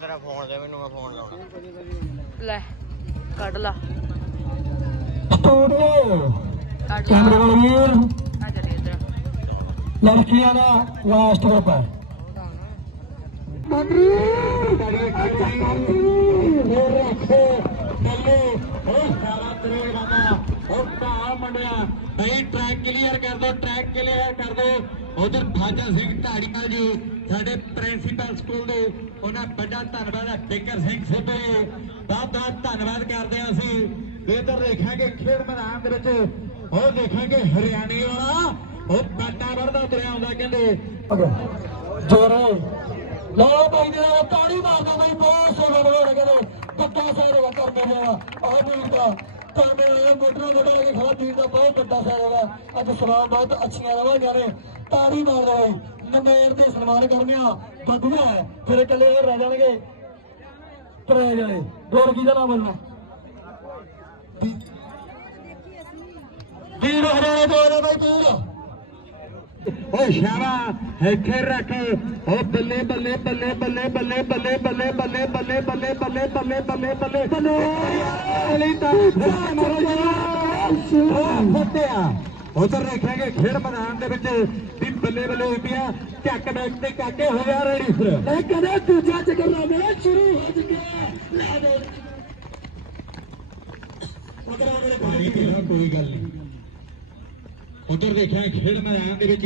ਤੇਰਾ ਫੋਨ ਦੇ ਮੈਨੂੰ ਮੈਂ ਫੋਨ ਲਾਉਣਾ। ਲੈ ਕੱਢ ਲਾ। ਕੱਢ ਲਾ ਕੈਮਰਾ ਵੀਰ ਆ ਚੱਲੀ ਇੱਧਰ। ਲੜਕੀਆਂ ਦਾ ਲਾਸਟ ਗਰੁੱਪ ਹੈ। ਮੰਤਰੀ ਹੋਰ ਰੱਖੋ ਬੱਲੇ ਉਹ ਸਾਰਾ ਤੇਰੇ ਬਾਬਾ ਉਹ ਕਾ ਮੰਡਿਆ। ਟਰੈਕ ਕਲੀਅਰ ਕਰ ਦੋ ਟਰੈਕ ਕਲੀਅਰ ਕਰ ਦੋ। ਉਧਰ ਫਾਜ਼ਲ ਸਿੰਘ ਢਾੜੀਵਾਲ ਜੀ, ਸਾਡੇ ਪ੍ਰਿੰਸੀਪਲ ਸਕੂਲ ਦੇ, ਉਹਨਾਂ ਵੱਡਾ ਧੰਨਵਾਦ ਹੈ ਬਿਕਰ ਸਿੰਘ ਸਿੱਧੂ। ਜੀ ਬਹੁਤ ਬਹੁਤ ਧੰਨਵਾਦ ਕਰਦੇ ਹਾਂ ਅਸੀਂ। ਇਧਰ ਦੇਖਾਂਗੇ, ਖੇਡ ਮੈਦਾਨ ਦੇ ਵਿੱਚ। ਉਹ ਦੇਖਾਂਗੇ ਹਰਿਆਣੇ ਵਾਲਾ। ਉਹ ਬਾਟਾ ਵਰਦਾ ਤੁਰਿਆ ਆਉਂਦਾ ਕਹਿੰਦੇ। ਜੋਰੇ। ਲੋ ਭਾਈ ਦੇ ਤਾੜੀ ਮਾਰਦਾ ਭਾਈ ਬਹੁਤ ਸੋਹਣਾ ਬਣਾ ਕਹਿੰਦੇ। ਪੱਕਾ ਸਾਰੇ ਦਾ ਕਰ ਮੇਰਾ ਆਹ ਵੀਰ ਕਰ ਮੇਰਾ ਮੋਟਰ ਮੋਟਰ ਕੇ ਖੜਾ ਵੀਰ ਦਾ ਬਹੁਤ ਵੱਡਾ ਸਾਇਦ ਹੈਗਾ ਅੱਜ ਸਲਾਮ ਬਹੁਤ ਅੱਛੀਆਂ ਰਵਾਂਗੇ ਨੇ। ਤਾੜੀ ਮਾਰਦਾ ਹੈ ਨੰਬਰ ਦੇ ਸਨਮਾਨ ਕਰਨਿਆ ਬੱਦੂਆ ਹੈ। ਫਿਰ ਇਕੱਲੇ ਹੋਰ ਰਹਿ ਜਾਣਗੇ। ਤਰੇ ਜਾਣੇ। ਹੋਰ ਕੀ ਦਾ ਨਾਮ ਬੰਨਾ ਵੀਰ ਹਰਿਆਣੇ ਤੋਂ ਆ ਬਾਈ ਵੀਰ ਓ ਸ਼ਾਵਾ ਇੱਥੇ ਰੱਖ ਓ ਬੱਲੇ ਬੱਲੇ ਬੱਲੇ ਬੱਲੇ ਬੱਲੇ ਬੱਲੇ ਬੱਲੇ ਬੱਲੇ ਬੱਲੇ ਬੱਲੇ ਬੱਲੇ ਬੱਲੇ ਬੱਲੇ ਬੱਲੇ ਬੱਲੇ ਅਲੀ ਤਾਂ ਫੱਟਿਆ ਉਧਰ ਦੇਖਾਂਗੇ ਖੇਡ ਮੈਦਾਨ ਦੇ ਵਿੱਚ ਵੀ ਬੱਲੇ ਬੱਲੇ ਪਿਆ ਚੱਕ ਬੈਕ ਤੇ ਕਾਕੇ ਹੋ ਗਿਆ ਰੈਡੀ ਫਿਰ ਇਹ ਕਦੇ ਦੂਜਾ ਚੱਕਰ ਨਾ ਮੇਰਾ ਸ਼ੁਰੂ ਹੋ ਚੁੱਕਿਆ ਲੈ ਦੇ ਉਧਰ ਪੀਣਾ ਕੋਈ ਗੱਲ ਨਹੀਂ ਉਧਰ ਦੇਖਿਆ ਖੇਡ ਮੈਦਾਨ ਦੇ ਵਿੱਚ